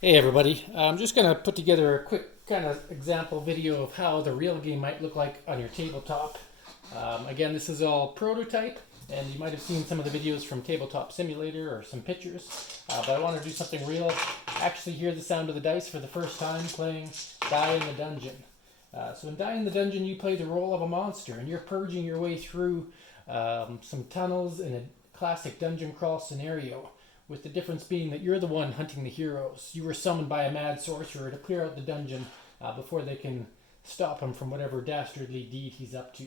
Hey everybody, I'm just going to put together a quick kind of example video of how the real game might look like on your tabletop. Again, this is all prototype, and you might have seen some of the videos from Tabletop Simulator or some pictures, but I want to do something real. Actually hear the sound of the dice for the first time playing Die in the Dungeon. So in Die in the Dungeon, you play the role of a monster, and you're purging your way through some tunnels in a classic dungeon crawl scenario, with the difference being that you're the one hunting the heroes. You were summoned by a mad sorcerer to clear out the dungeon before they can stop him from whatever dastardly deed he's up to.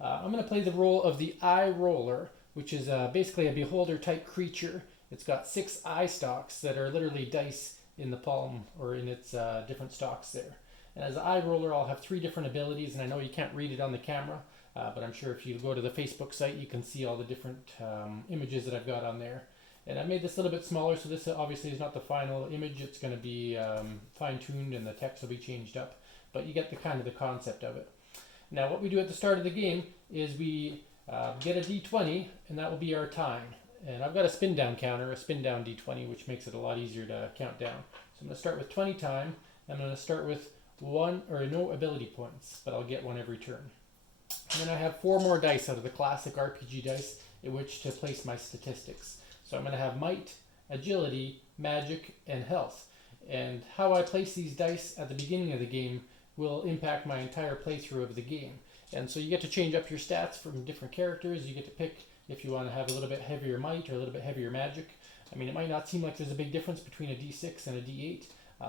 I'm going to play the role of the Eye Roller, which is basically a beholder type creature. It's got 6 eye stalks that are literally dice in the palm or in its different stalks there. And as an Eye Roller, I'll have 3 different abilities, and I know you can't read it on the camera, but I'm sure if you go to the Facebook site, you can see all the different images that I've got on there. And I made this a little bit smaller, so this obviously is not the final image. It's going to be fine-tuned and the text will be changed up. But you get the kind of the concept of it. Now what we do at the start of the game is we get a d20, and that will be our time. And I've got a spin down counter, a spin down d20, which makes it a lot easier to count down. So I'm going to start with 20 time. I'm going to start with no ability points, but I'll get one every turn. And then I have 4 more dice out of the classic RPG dice in which to place my statistics. So I'm going to have might, agility, magic, and health. And how I place these dice at the beginning of the game will impact my entire playthrough of the game. And so you get to change up your stats from different characters. You get to pick if you want to have a little bit heavier might or a little bit heavier magic. I mean, it might not seem like there's a big difference between a d6 and a d8,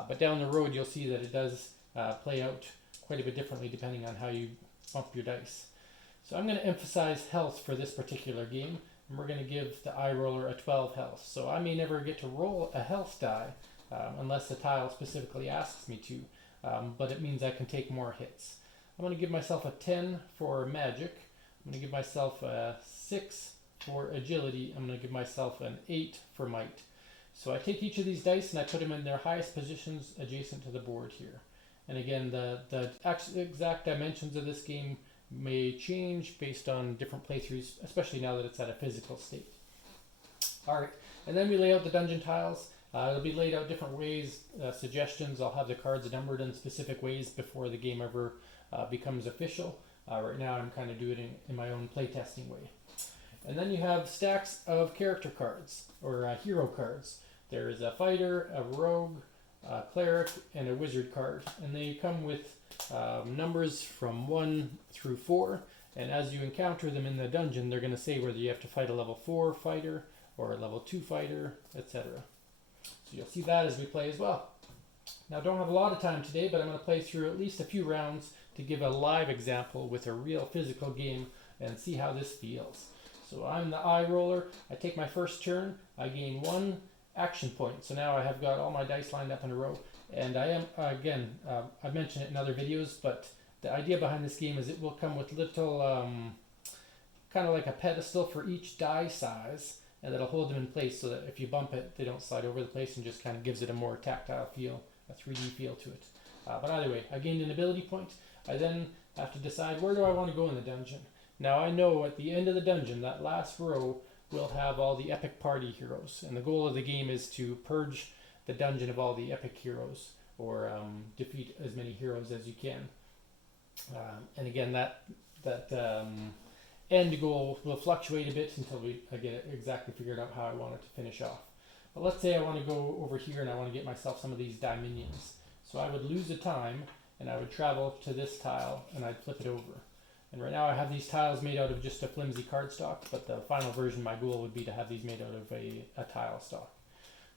but down the road you'll see that it does play out quite a bit differently depending on how you bump your dice. So I'm going to emphasize health for this particular game, and we're going to give the eye roller a 12 health. So I may never get to roll a health die unless the tile specifically asks me to, but it means I can take more hits. I'm going to give myself a 10 for magic. I'm going to give myself a 6 for agility. I'm going to give myself an 8 for might. So I take each of these dice and I put them in their highest positions adjacent to the board here. And again, the exact dimensions of this game may change based on different playthroughs, especially now that it's at a physical state. Alright, and then we lay out the dungeon tiles. It'll be laid out different ways, suggestions. I'll have the cards numbered in specific ways before the game ever becomes official. Right now I'm kind of doing it in my own playtesting way. And then you have stacks of character cards, or hero cards. There's a fighter, a rogue, a cleric, and a wizard card. And they come with numbers from 1 through 4. And as you encounter them in the dungeon, they're going to say whether you have to fight a level 4 fighter or a level 2 fighter, etc. So you'll see that as we play as well. Now I don't have a lot of time today, but I'm going to play through at least a few rounds to give a live example with a real physical game and see how this feels. So I'm the eye roller. I take my first turn. I gain 1 action point. So now I have got all my dice lined up in a row. And I am, again, I've mentioned it in other videos, but the idea behind this game is it will come with little, kind of like a pedestal for each die size, and that'll hold them in place so that if you bump it, they don't slide over the place, and just kind of gives it a more tactile feel, a 3D feel to it. But either way, I gained an ability point. I then have to decide where do I want to go in the dungeon. Now I know at the end of the dungeon, that last row will have all the epic party heroes, and the goal of the game is to purge the dungeon of all the epic heroes, or defeat as many heroes as you can. And again, that end goal will fluctuate a bit until I get it exactly figured out how I want it to finish off. But let's say I want to go over here and I want to get myself some of these dominions. So I would lose a time and I would travel to this tile and I'd flip it over. And right now I have these tiles made out of just a flimsy cardstock, but the final version, my goal would be to have these made out of a tile stock.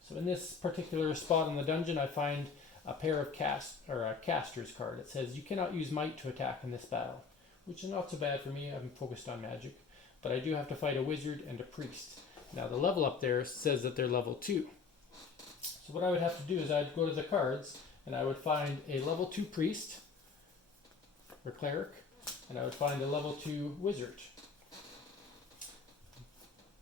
So in this particular spot in the dungeon, I find a pair of a caster's card. It says you cannot use might to attack in this battle, which is not so bad for me. I'm focused on magic, but I do have to fight a wizard and a priest. Now the level up there says that they're level 2. So what I would have to do is I'd go to the cards and I would find a level 2 priest or cleric, and I would find a level 2 wizard.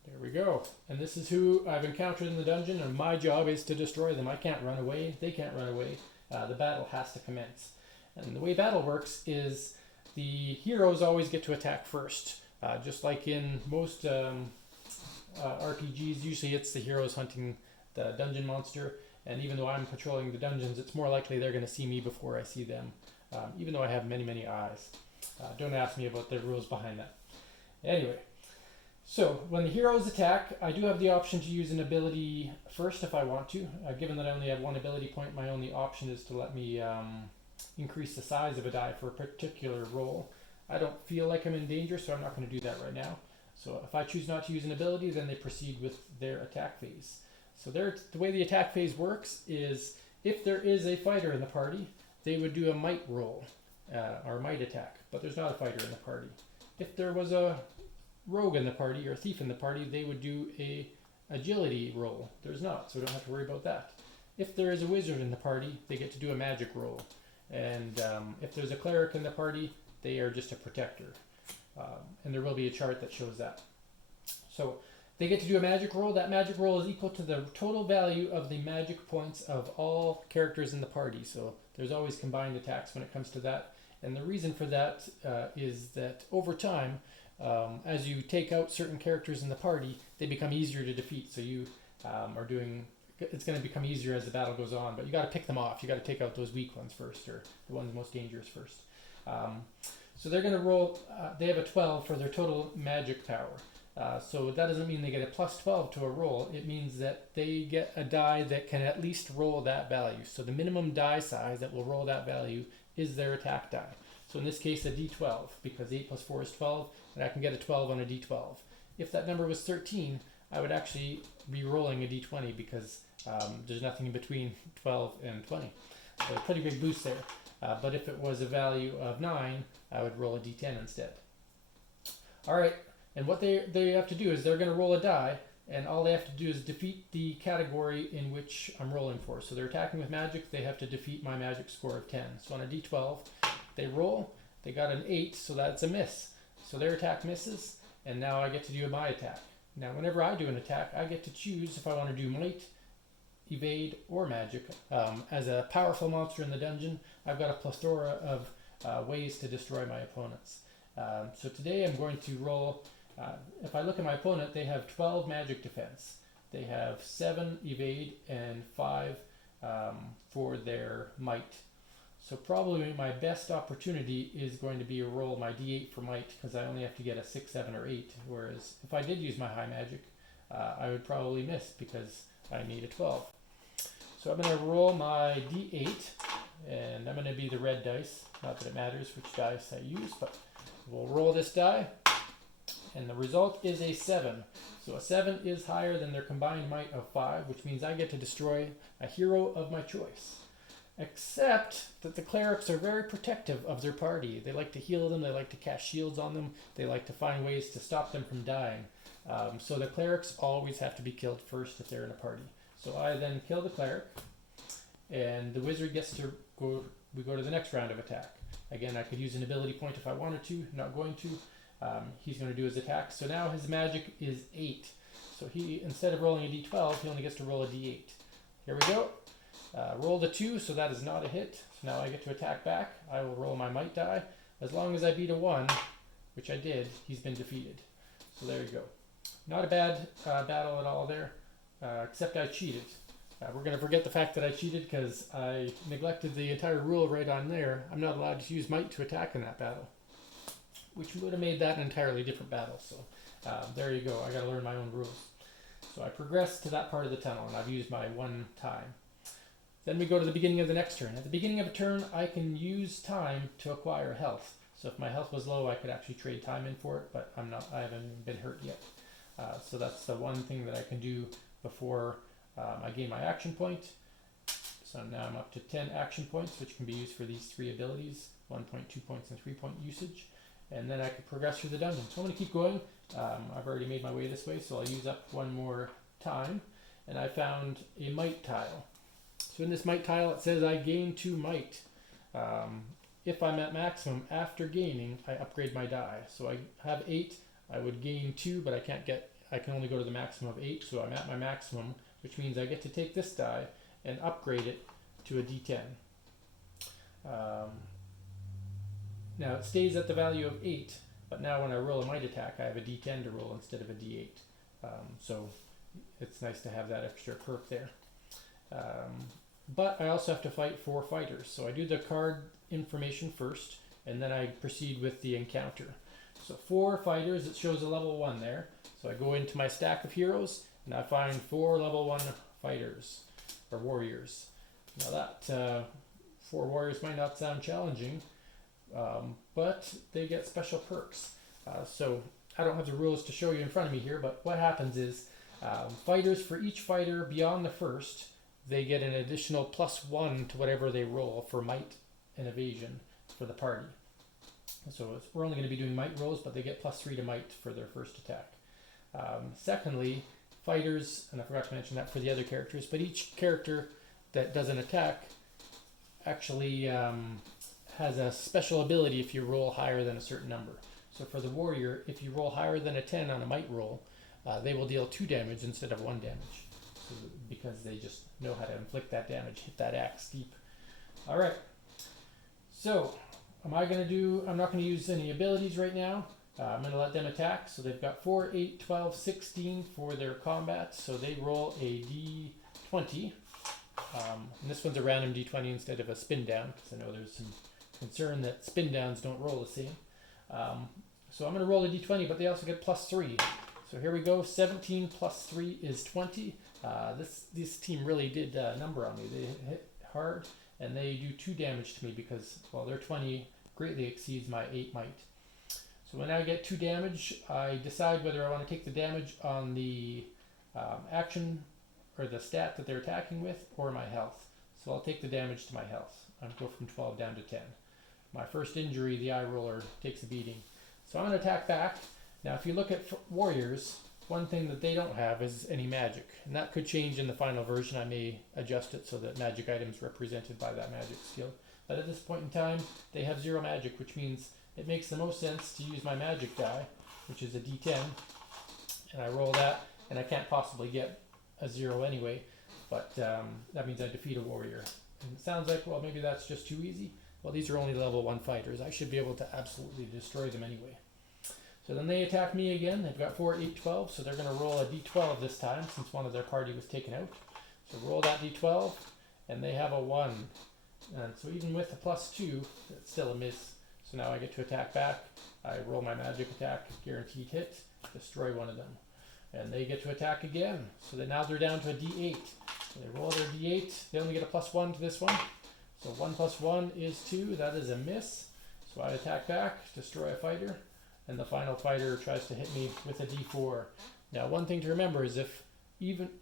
There we go. And this is who I've encountered in the dungeon, and my job is to destroy them. I can't run away. They can't run away. The battle has to commence. And the way battle works is the heroes always get to attack first. Just like in most RPGs, usually it's the heroes hunting the dungeon monster, And even though I'm patrolling the dungeons, it's more likely they're going to see me before I see them, even though I have many, many eyes. Don't ask me about the rules behind that. Anyway, so when the heroes attack, I do have the option to use an ability first if I want to. Given that I only have one ability point, my only option is to let me increase the size of a die for a particular roll. I don't feel like I'm in danger, so I'm not going to do that right now. So if I choose not to use an ability, then they proceed with their attack phase. So the way the attack phase works is if there is a fighter in the party, they would do a might roll, or might attack, but there's not a fighter in the party. If there was a rogue in the party or a thief in the party, they would do a agility roll. There's not, so we don't have to worry about that. If there is a wizard in the party, they get to do a magic roll. And if there's a cleric in the party, they are just a protector. And there will be a chart that shows that. So they get to do a magic roll. That magic roll is equal to the total value of the magic points of all characters in the party. So there's always combined attacks when it comes to that. And the reason for that is that over time, as you take out certain characters in the party, they become easier to defeat. So you it's going to become easier as the battle goes on, but you got to pick them off. You got to take out those weak ones first, or the ones most dangerous first. So they're going to roll, they have a 12 for their total magic power. So that doesn't mean they get a plus 12 to a roll. It means that they get a die that can at least roll that value. So the minimum die size that will roll that value is their attack die. So in this case, a d12, because 8 plus 4 is 12, and I can get a 12 on a d12. If that number was 13, I would actually be rolling a d20 because there's nothing in between 12 and 20. So a pretty big boost there. But if it was a value of 9, I would roll a d10 instead. All right, and what they have to do is they're going to roll a die, and all they have to do is defeat the category in which I'm rolling for. So they're attacking with magic, they have to defeat my magic score of 10. So on a d12, they roll, they got an 8, so that's a miss. So their attack misses, and now I get to do my attack. Now whenever I do an attack, I get to choose if I want to do might, evade, or magic. As a powerful monster in the dungeon, I've got a plethora of ways to destroy my opponents. So today I'm going to roll, if I look at my opponent, they have 12 magic defense. They have 7 evade and 5 for their might. So probably my best opportunity is going to be to roll my d8 for might, because I only have to get a 6, 7, or 8. Whereas if I did use my high magic, I would probably miss because I need a 12. So I'm going to roll my d8, and I'm going to be the red dice. Not that it matters which dice I use, but we'll roll this die, and the result is a 7. So a 7 is higher than their combined might of 5, which means I get to destroy a hero of my choice. Except that the clerics are very protective of their party. They like to heal them, they like to cast shields on them, they like to find ways to stop them from dying. So the clerics always have to be killed first if they're in a party. So I then kill the cleric, and the wizard gets to go, we go to the next round of attack. Again, I could use an ability point if I wanted to, not going to. He's going to do his attack. So now his magic is 8. So he, instead of rolling a d12, he only gets to roll a d8. Here we go. Roll the 2, so that is not a hit. So now I get to attack back. I will roll my might die. As long as I beat a 1, which I did, he's been defeated. So there you go. Not a bad battle at all there, except I cheated. We're going to forget the fact that I cheated because I neglected the entire rule right on there. I'm not allowed to use might to attack in that battle, which would have made that an entirely different battle. So there you go. I got to learn my own rules. So I progressed to that part of the tunnel, and I've used my 1 time. Then we go to the beginning of the next turn. At the beginning of a turn, I can use time to acquire health. So if my health was low, I could actually trade time in for it, but I haven't been hurt yet. So that's the one thing that I can do before I gain my action point. So now I'm up to 10 action points, which can be used for these 3 abilities, 1 point, 2 points, and 3 point usage. And then I can progress through the dungeon. So I'm going to keep going. I've already made my way this way, so I'll use up 1 more time. And I found a might tile. So in this might tile, it says I gain 2 might. If I'm at maximum after gaining, I upgrade my die. So I have 8, I would gain 2, but I can only go to the maximum of 8, so I'm at my maximum, which means I get to take this die and upgrade it to a d10. Now it stays at the value of 8, but now when I roll a might attack, I have a d10 to roll instead of a d8. So it's nice to have that extra perk there. But I also have to fight 4 fighters. So I do the card information first, and then I proceed with the encounter. So 4 fighters, it shows a level 1 there. So I go into my stack of heroes, and I find 4 level 1 fighters, or warriors. Now that 4 warriors might not sound challenging, but they get special perks. So I don't have the rules to show you in front of me here, but what happens is fighters, for each fighter beyond the first, they get an additional +1 to whatever they roll for might and evasion for the party. So we're only going to be doing might rolls, but they get +3 to might for their first attack. Secondly, fighters, and I forgot to mention that for the other characters, but each character that does an attack actually has a special ability if you roll higher than a certain number. So for the warrior, if you roll higher than a 10 on a might roll, they will deal 2 damage instead of 1 damage. So, because they just know how to inflict that damage, hit that axe deep. Alright, so I'm not going to use any abilities right now. I'm going to let them attack. So they've got 4, 8, 12, 16 for their combat. So they roll a d20. And this one's a random d20 instead of a spin down, because I know there's some concern that spin downs don't roll the same. So I'm going to roll a d20, but they also get +3. So here we go. 17 plus 3 is 20. This team really did a number on me. They hit hard, and they do 2 damage to me because, well, their 20 greatly exceeds my 8 might. So when I get 2 damage, I decide whether I want to take the damage on the action or the stat that they're attacking with, or my health. So I'll take the damage to my health. I'll go from 12 down to 10. My first injury, the eye roller, takes a beating. So I'm going to attack back. Now if you look at warriors, one thing that they don't have is any magic. And that could change in the final version. I may adjust it so that magic items represented by that magic skill. But at this point in time, they have 0 magic, which means it makes the most sense to use my magic die, which is a d10. And I roll that, and I can't possibly get a 0 anyway, but that means I defeat a warrior. And it sounds like, well, maybe that's just too easy. Well, these are only level 1 fighters. I should be able to absolutely destroy them anyway. So then they attack me again. They've got 4, 8, 12, so they're going to roll a d12 this time since one of their party was taken out. So roll that d12, and they have a 1. And so even with a +2, it's still a miss. So now I get to attack back. I roll my magic attack, guaranteed hit, destroy one of them. And they get to attack again. So that now they're down to a d8. So they roll their d8. They only get a +1 to this one. So 1 + 1 is 2. That is a miss. So I attack back, destroy a fighter. And the final fighter tries to hit me with a d4. Now one thing to remember is it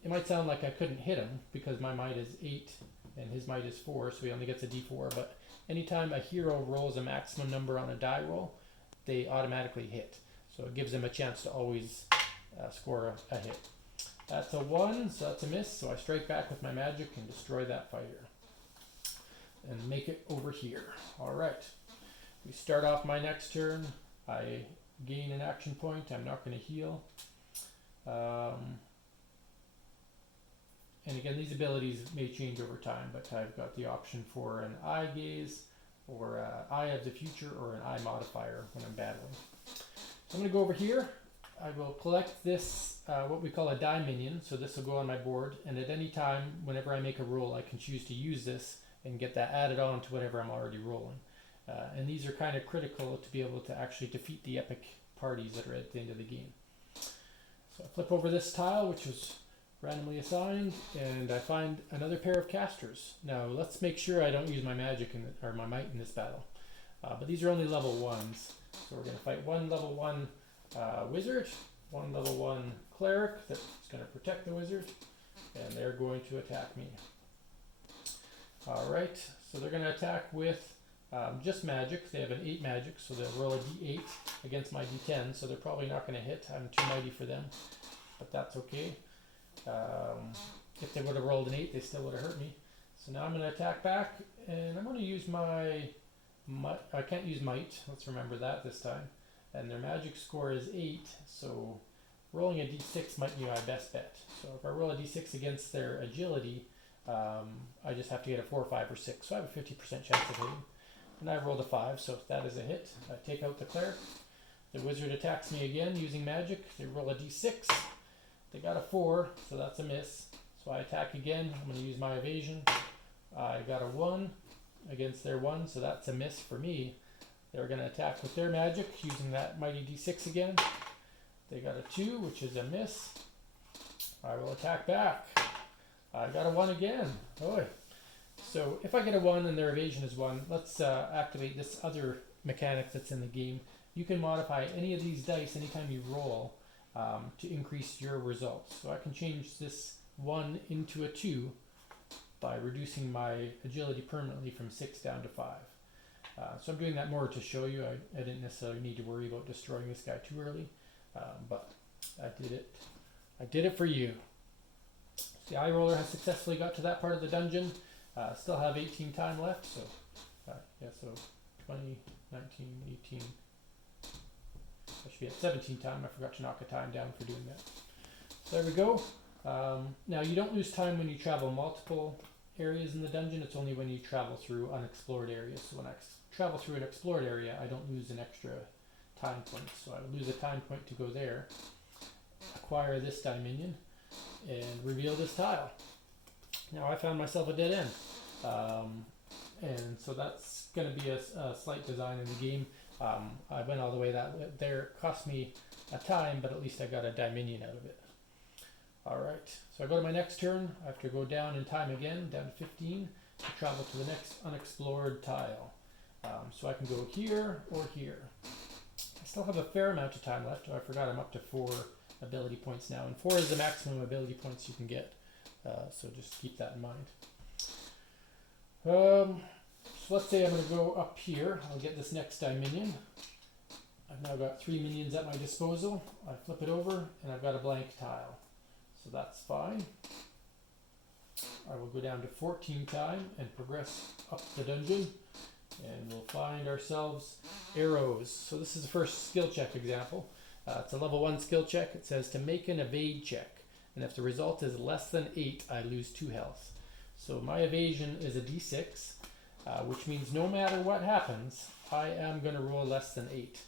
might sound like I couldn't hit him because my might is 8 and his might is 4, so he only gets a d4. But anytime a hero rolls a maximum number on a die roll, they automatically hit. So it gives them a chance to always score a hit. That's a 1, so that's a miss. So I strike back with my magic and destroy that fighter. And make it over here. Alright. We start off my next turn. I gain an action point. I'm not going to heal. And again, these abilities may change over time, but I've got the option for an eye gaze, or eye of the future, or an eye modifier when I'm battling. So I'm going to go over here. I will collect this, what we call a die minion. So this will go on my board, and at any time, whenever I make a roll, I can choose to use this and get that added on to whatever I'm already rolling. And these are kind of critical to be able to actually defeat the epic parties that are at the end of the game. So I flip over this tile, which was randomly assigned, and I find another pair of casters. Now let's make sure I don't use my magic or my might in this battle. But these are only level 1s. So we're going to fight 1 level 1 wizard, 1 level 1 cleric that's going to protect the wizard, and they're going to attack me. Alright, so they're going to attack with just magic. They have an 8 magic, so they'll roll a d8 against my d10, so they're probably not going to hit. I'm too mighty for them, but that's okay. If they would have rolled an 8, they still would have hurt me. So now I'm going to attack back, and I'm going to use my I can't use might, let's remember that this time. And their magic score is 8, so rolling a d6 might be my best bet. So if I roll a d6 against their agility, I just have to get a 4, 5, or 6, so I have a 50% chance of hitting. And I rolled a 5, so if that is a hit, I take out the cleric. The wizard attacks me again using magic. They roll a d6. They got a 4, so that's a miss. So I attack again. I'm going to use my evasion. I got a 1 against their 1, so that's a miss for me. They're going to attack with their magic using that mighty d6 again. They got a 2, which is a miss. I will attack back. I got a 1 again. Oh, so if I get a 1 and their evasion is 1, let's activate this other mechanic that's in the game. You can modify any of these dice anytime you roll to increase your results. So I can change this 1 into a 2 by reducing my agility permanently from 6 down to 5. So I'm doing that more to show you. I didn't necessarily need to worry about destroying this guy too early, but I did it. I did it for you. The eye roller has successfully got to that part of the dungeon. Still have 18 time left, so yeah, so 20, 19, 18. I should be at 17 time. I forgot to knock a time down for doing that. So there we go. Now you don't lose time when you travel multiple areas in the dungeon. It's only when you travel through unexplored areas. So when I travel through an explored area, I don't lose an extra time point. So I would lose a time point to go there, acquire this Dominion, and reveal this tile. Now I found myself a dead end. And so that's going to be a slight design in the game. I went all the way that there. It cost me a time, but at least I got a Dominion out of it. Alright, so I go to my next turn. I have to go down in time again, down to 15, to travel to the next unexplored tile. So I can go here or here. I still have a fair amount of time left. I forgot I'm up to 4 ability points now, and 4 is the maximum ability points you can get. So just keep that in mind. So let's say I'm going to go up here. I'll get this next Dominion. I've now got 3 minions at my disposal. I flip it over, and I've got a blank tile. So that's fine. I will go down to 14 time and progress up the dungeon, and we'll find ourselves arrows. So this is the first skill check example. It's a level 1 skill check. It says to make an evade check, and if the result is less than 8, I lose 2 health. So my evasion is a d6, which means no matter what happens, I am going to roll less than 8,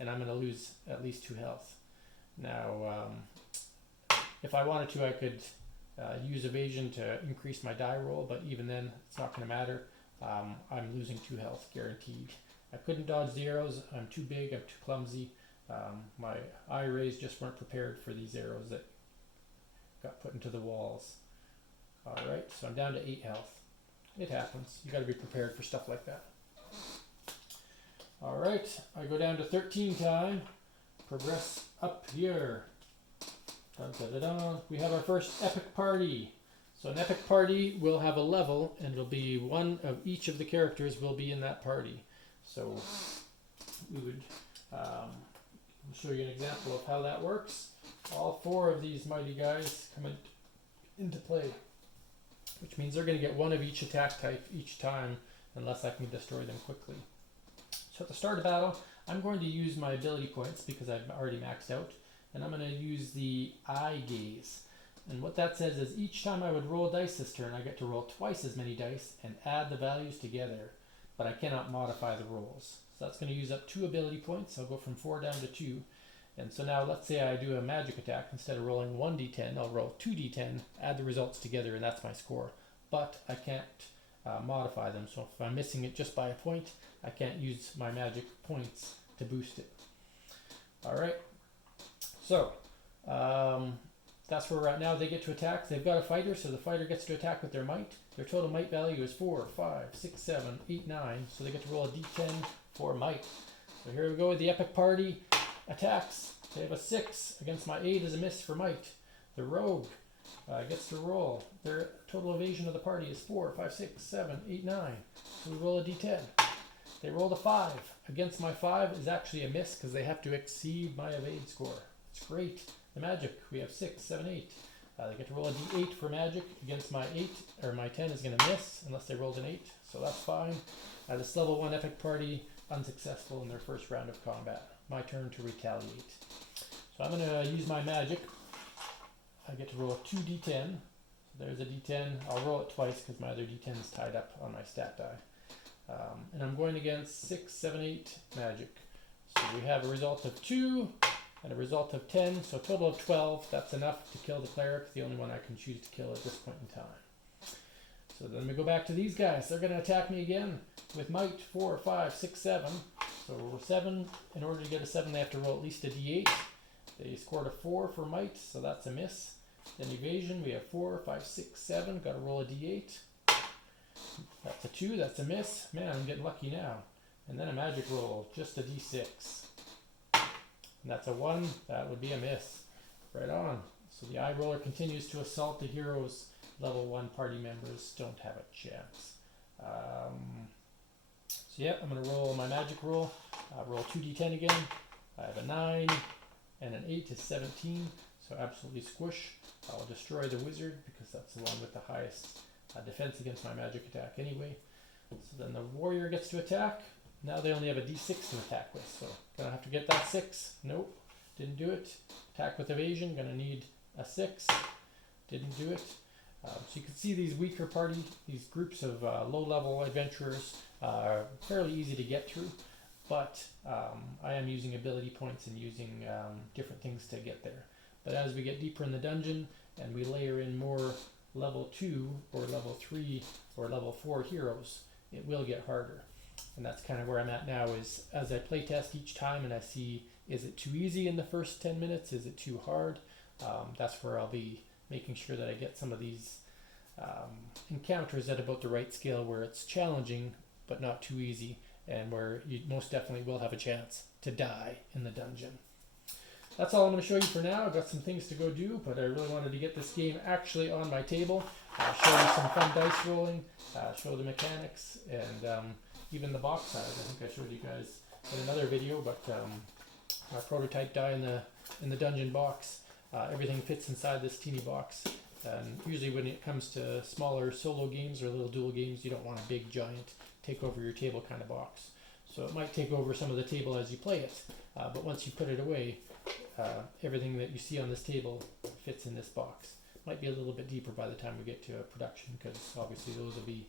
and I'm going to lose at least 2 health. Now, if I wanted to, I could use evasion to increase my die roll, but even then, it's not going to matter. I'm losing 2 health guaranteed. I couldn't dodge the arrows. I'm too big. I'm too clumsy. My eye rays just weren't prepared for these arrows that got put into the walls. Alright, so I'm down to 8 health. It happens. You got to be prepared for stuff like that. Alright, I go down to 13 time. Progress up here. Dun, dun, dun, dun. We have our first epic party. So an epic party will have a level, and it'll be one of each of the characters will be in that party. So we would show you an example of how that works. All 4 of these mighty guys come into play, which means they're going to get 1 of each attack type each time, unless I can destroy them quickly. So at the start of battle, I'm going to use my ability points because I've already maxed out, and I'm going to use the eye gaze. And what that says is each time I would roll dice this turn, I get to roll twice as many dice and add the values together, but I cannot modify the rolls. So that's going to use up 2 ability points. I'll go from 4 down to 2. And so now let's say I do a magic attack. Instead of rolling 1d10, I'll roll 2d10, add the results together, and that's my score. But I can't modify them. So if I'm missing it just by a point, I can't use my magic points to boost it. Alright, so that's where we're at now. They get to attack. They've got a fighter, so the fighter gets to attack with their might. Their total might value is 4, 5, 6, 7, 8, 9. So they get to roll a d10 for might. So here we go with the epic party. Attacks. They have a 6 against my 8 is a miss for might. The rogue gets to roll. Their total evasion of the party is 4, 5, 6, 7, 8, 9. So we roll a d10. They rolled a 5. Against my 5 is actually a miss because they have to exceed my evade score. It's great. The magic, we have 6, 7, 8. They get to roll a d8 for magic. Against my 8, or my 10 is going to miss unless they rolled an 8. So that's fine. This level 1 epic party, unsuccessful in their first round of combat. My turn to retaliate. So I'm going to use my magic. I get to roll a 2d10. So there's a d10. I'll roll it twice because my other d10 is tied up on my stat die. And I'm going against 6, 7, 8 magic. So we have a result of 2 and a result of 10, so a total of 12. That's enough to kill the cleric, the only one I can choose to kill at this point in time. So then we go back to these guys. They're going to attack me again with might 4, 5, 6, 7. So we're 7. In order to get a 7, they have to roll at least a d8. They scored a 4 for might, so that's a miss. Then evasion, we have 4, 5, 6, 7. Got to roll a d8. That's a 2, that's a miss. Man, I'm getting lucky now. And then a magic roll, just a d6. And that's a 1, that would be a miss. Right on. So the eye roller continues to assault the heroes. Level 1 party members don't have a chance. So yeah, I'm going to roll my magic roll. Roll 2d10 again. I have a 9 and an 8 is 17. So absolutely squish. I'll destroy the wizard because that's the one with the highest defense against my magic attack anyway. So then the warrior gets to attack. Now they only have a d6 to attack with. So gonna have to get that 6. Nope, didn't do it. Attack with evasion, gonna need a 6. Didn't do it. So you can see these weaker party, these groups of low-level adventurers are fairly easy to get through, but I am using ability points and using different things to get there. But as we get deeper in the dungeon and we layer in more level 2 or level 3 or level 4 heroes, it will get harder. And that's kind of where I'm at now, is as I playtest each time and I see, is it too easy in the first 10 minutes? Is it too hard? That's where I'll be making sure that I get some of these encounters at about the right scale where it's challenging but not too easy, and where you most definitely will have a chance to die in the dungeon. That's all I'm going to show you for now. I've got some things to go do, but I really wanted to get this game actually on my table, show you some fun dice rolling, show the mechanics, and even the box size. I think I showed you guys in another video, but our prototype die in the dungeon box. Everything fits inside this teeny box, and usually when it comes to smaller solo games or little duel games, you don't want a big giant take over your table kind of box. So it might take over some of the table as you play it, but once you put it away, everything that you see on this table fits in this box. Might be a little bit deeper by the time we get to production, because obviously those will be